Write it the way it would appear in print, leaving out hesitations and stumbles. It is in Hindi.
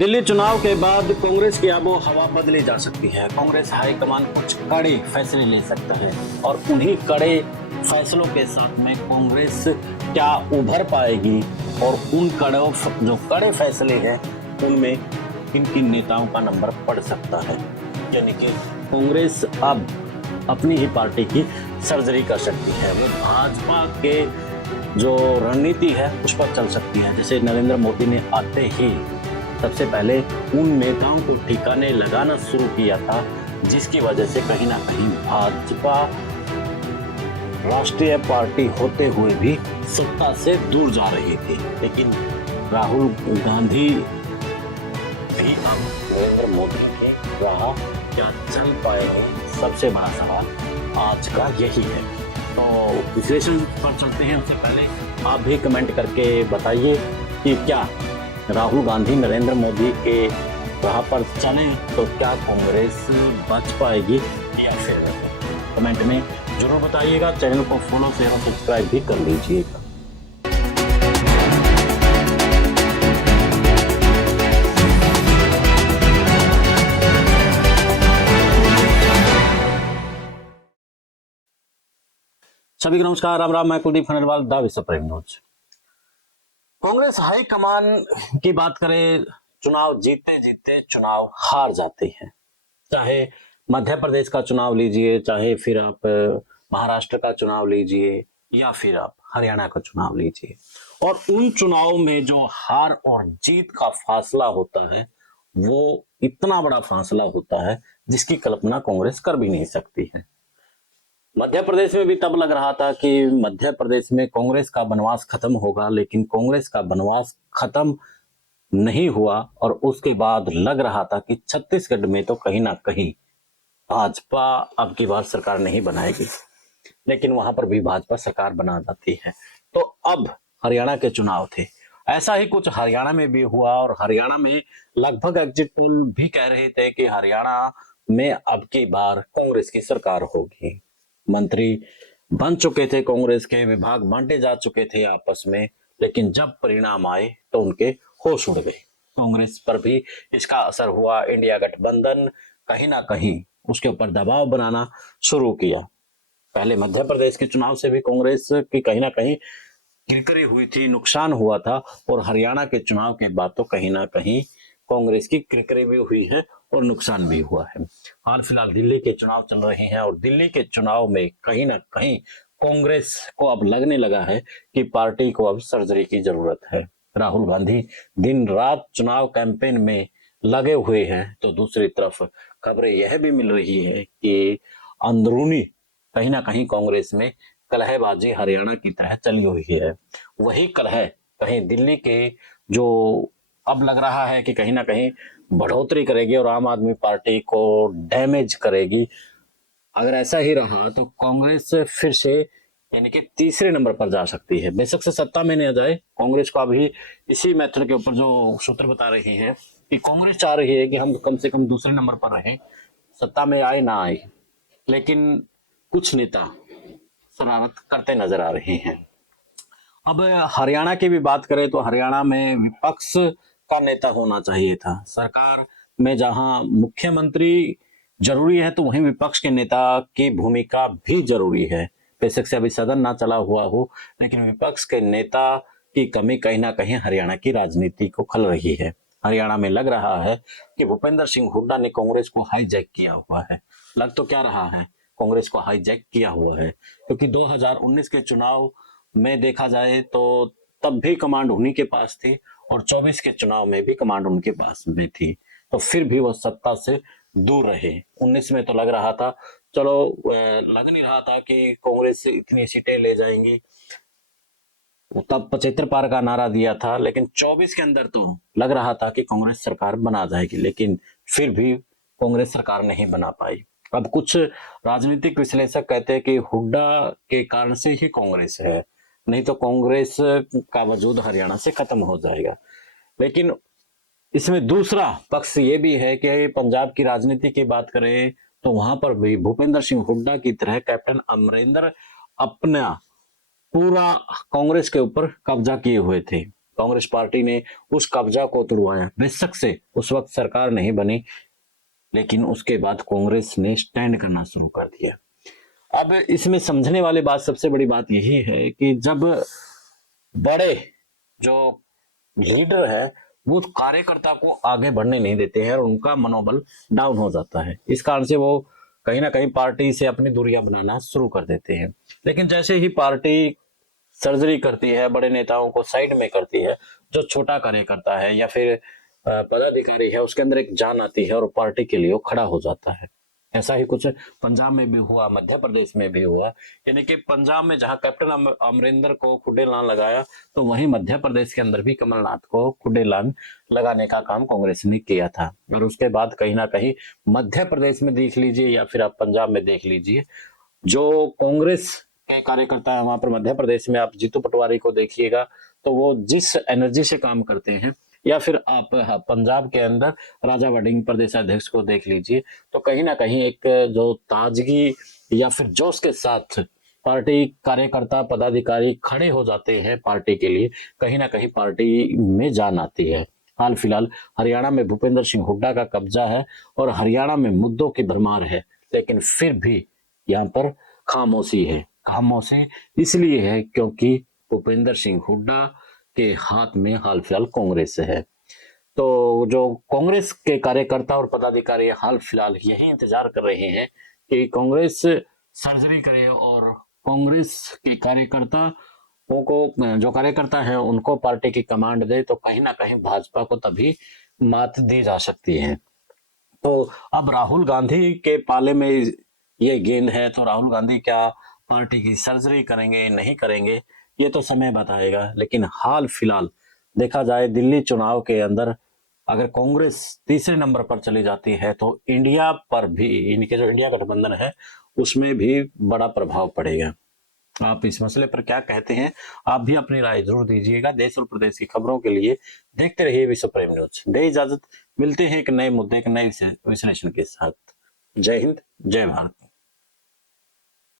दिल्ली चुनाव के बाद कांग्रेस की आबो हवा बदली जा सकती है। कांग्रेस हाईकमान कुछ कड़े फैसले ले सकता है और उन्हीं कड़े फैसलों के साथ में कांग्रेस क्या उभर पाएगी और उन कड़े फैसले हैं उनमें किन किन नेताओं का नंबर पड़ सकता है। यानी कि कांग्रेस अब अपनी ही पार्टी की सर्जरी कर सकती है। वो भाजपा के जो रणनीति है उस पर चल सकती है। जैसे नरेंद्र मोदी ने आते ही सबसे पहले उन नेताओं को ठिकाने लगाना शुरू किया था जिसकी वजह से कहीं ना कहीं भाजपा राष्ट्रीय पार्टी होते हुए भी सत्ता से दूर जा रही थी। लेकिन राहुल गांधी भी अब नरेंद्र मोदी के राह क्या चल पाएंगे, सबसे बड़ा सवाल आज का यही है। तो विश्लेषण पर चलते हैं। उससे पहले आप भी कमेंट करके बताइए कि क्या राहुल गांधी नरेंद्र मोदी के राह पर चले तो क्या कांग्रेस बच पाएगी या फिर कमेंट में जरूर बताइएगा। चैनल को फॉलो शेयर और सब्सक्राइब भी कर लीजिएगा। सभी को नमस्कार, राम राम। मैं कुलदीप खंडेलवाल, द विश्व प्रेम न्यूज। कांग्रेस हाईकमान की बात करें, चुनाव जीतते जीतते चुनाव हार जाते हैं। चाहे मध्य प्रदेश का चुनाव लीजिए, चाहे फिर आप महाराष्ट्र का चुनाव लीजिए या फिर आप हरियाणा का चुनाव लीजिए, और उन चुनाव में जो हार और जीत का फासला होता है वो इतना बड़ा फासला होता है जिसकी कल्पना कांग्रेस कर भी नहीं सकती है। मध्य प्रदेश में भी तब लग रहा था कि मध्य प्रदेश में कांग्रेस का बनवास खत्म होगा, लेकिन कांग्रेस का बनवास खत्म नहीं हुआ और उसके बाद लग रहा था कि छत्तीसगढ़ में तो कहीं ना कहीं भाजपा अब की बार सरकार नहीं बनाएगी, लेकिन वहां पर भी भाजपा सरकार बना जाती है। तो अब हरियाणा के चुनाव थे, ऐसा ही कुछ हरियाणा में भी हुआ और हरियाणा में लगभग एग्जिट पोल भी कह रहे थे कि हरियाणा में अब की बार कांग्रेस की सरकार होगी। मंत्री बन चुके थे, कांग्रेस के विभाग बांटे जा चुके थे आपस में, लेकिन जब परिणाम आए तो उनके होश उड़ गए। कांग्रेस पर भी इसका असर हुआ। इंडिया गठबंधन कहीं ना कहीं उसके ऊपर दबाव बनाना शुरू किया। पहले मध्य प्रदेश के चुनाव से भी कांग्रेस की कहीं ना कहीं किरकिरी हुई थी, नुकसान हुआ था, और हरियाणा के चुनाव के बाद तो कहीं ना कहीं कांग्रेस की किरकिरी भी हुई है और नुकसान भी हुआ है। हाल फिलहाल दिल्ली के चुनाव चल रहे हैं और दिल्ली के चुनाव में कहीं ना कहीं कांग्रेस को अब लगने लगा है कि पार्टी को अब सर्जरी की जरूरत है। राहुल गांधी दिन रात चुनाव कैंपेन में लगे हुए हैं, तो दूसरी तरफ खबरें यह भी मिल रही है कि अंदरूनी कहीं ना कहीं कांग्रेस में कलहबाजी हरियाणा की तरह चली हुई है। वही कलह कहीं दिल्ली के जो अब लग रहा है कि कहीं ना कहीं बढ़ोतरी करेगी और आम आदमी पार्टी को डैमेज करेगी। अगर ऐसा ही रहा तो कांग्रेस फिर से यानी कि तीसरे नंबर पर जा सकती है। बेशक से सत्ता में नहीं जाए, कांग्रेस को अभी इसी मेथड के ऊपर जो सूत्र बता रही है कि कांग्रेस चाह रही है कि हम कम से कम दूसरे नंबर पर रहें, सत्ता में आए ना आए, लेकिन कुछ नेता शरारत करते नजर आ रहे हैं। अब हरियाणा की भी बात करें तो हरियाणा में विपक्ष का नेता होना चाहिए था। सरकार में जहां मुख्यमंत्री जरूरी है तो वहीं विपक्ष के नेता की भूमिका भी जरूरी है। बेशक से अभी सदन ना चला हुआ हो, लेकिन विपक्ष के नेता की कमी कहीं ना कहीं हरियाणा की राजनीति को खल रही है। हरियाणा में लग रहा है कि भूपेंद्र सिंह हुड्डा ने कांग्रेस को हाईजैक किया हुआ है। लग तो क्या रहा है, कांग्रेस को हाईजैक किया हुआ है, क्योंकि 2019 के चुनाव में देखा जाए तो तब भी कमांड उन्हीं के पास थी और 24 के चुनाव में भी कमांड उनके पास में थी, तो फिर भी वो सत्ता से दूर रहे। 19 में तो लग रहा था, चलो लग नहीं रहा था कि कांग्रेस से इतनी सीटें ले जाएंगी, तब 75 पार का नारा दिया था, लेकिन 24 के अंदर तो लग रहा था कि कांग्रेस सरकार बना जाएगी, लेकिन फिर भी कांग्रेस सरकार नहीं बना पाई। अब कुछ राजनीतिक विश्लेषक कहते हैं कि हुड्डा के कारण से ही कांग्रेस है, नहीं तो कांग्रेस का वजूद हरियाणा से खत्म हो जाएगा। लेकिन इसमें दूसरा पक्ष ये भी है कि पंजाब की राजनीति की बात करें तो वहां पर भी भूपेंद्र सिंह हुड्डा की तरह कैप्टन अमरिंदर अपना पूरा कांग्रेस के ऊपर कब्जा किए हुए थे कांग्रेस पार्टी ने उस कब्जा को तुड़वाया। बेशक से उस वक्त सरकार नहीं बनी, लेकिन उसके बाद कांग्रेस ने स्टैंड करना शुरू कर दिया। अब इसमें समझने वाली बात, सबसे बड़ी बात यही है कि जब बड़े जो लीडर है वो कार्यकर्ता को आगे बढ़ने नहीं देते हैं और उनका मनोबल डाउन हो जाता है, इस कारण से वो कहीं ना कहीं पार्टी से अपनी दूरियां बनाना शुरू कर देते हैं। लेकिन जैसे ही पार्टी सर्जरी करती है, बड़े नेताओं को साइड में करती है, जो छोटा कार्यकर्ता है या फिर पदाधिकारी है, उसके अंदर एक जान आती है और पार्टी के लिए वो खड़ा हो जाता है। ऐसा ही कुछ पंजाब में भी हुआ, मध्य प्रदेश में भी हुआ। यानी कि पंजाब में जहां कैप्टन अमरिंदर को खुडेलान लगाया, तो वहीं मध्य प्रदेश के अंदर भी कमलनाथ को खुडेलान लगाने का काम कांग्रेस ने किया था। और उसके बाद कहीं ना कहीं मध्य प्रदेश में देख लीजिए या फिर आप पंजाब में देख लीजिए, जो कांग्रेस के कार्यकर्ता है वहां पर मध्य प्रदेश में आप जीतू पटवारी को देखिएगा, तो वो जिस एनर्जी से काम करते हैं, या फिर आप पंजाब के अंदर राजा वड़िंग प्रदेश अध्यक्ष को देख लीजिए, तो कहीं ना कहीं एक जो ताजगी या फिर जोश के साथ पार्टी कार्यकर्ता पदाधिकारी खड़े हो जाते हैं पार्टी के लिए, कहीं ना कहीं पार्टी में जान आती है। हाल फिलहाल हरियाणा में भूपेंद्र सिंह हुड्डा का कब्जा है और हरियाणा में मुद्दों की भरमार है, लेकिन फिर भी यहाँ पर खामोशी है। खामोशी इसलिए है क्योंकि भूपेंद्र सिंह हुड्डा के हाथ में हाल फिलहाल कांग्रेस है। तो जो कांग्रेस के कार्यकर्ता और पदाधिकारी हाल फिलहाल यही इंतजार कर रहे हैं कि कांग्रेस सर्जरी करे और कांग्रेस के कार्यकर्ताओं को, जो कार्यकर्ता है उनको पार्टी की कमांड दे, तो कहीं ना कहीं भाजपा को तभी मात दी जा सकती है। तो अब राहुल गांधी के पाले में ये गेंद है, तो राहुल गांधी क्या पार्टी की सर्जरी करेंगे नहीं करेंगे, ये तो समय बताएगा। लेकिन हाल फिलहाल देखा जाए दिल्ली चुनाव के अंदर अगर कांग्रेस तीसरे नंबर पर चली जाती है, तो इंडिया पर भी, इनके जो इंडिया गठबंधन है उसमें भी बड़ा प्रभाव पड़ेगा। आप इस मसले पर क्या कहते हैं? आप भी अपनी राय जरूर दीजिएगा। देश और प्रदेश की खबरों के लिए देखते रहिए विश्व प्रेम न्यूज। दे इजाजत, मिलते हैं एक नए मुद्दे, एक नए विश्लेषण के साथ। जय हिंद, जय भारत।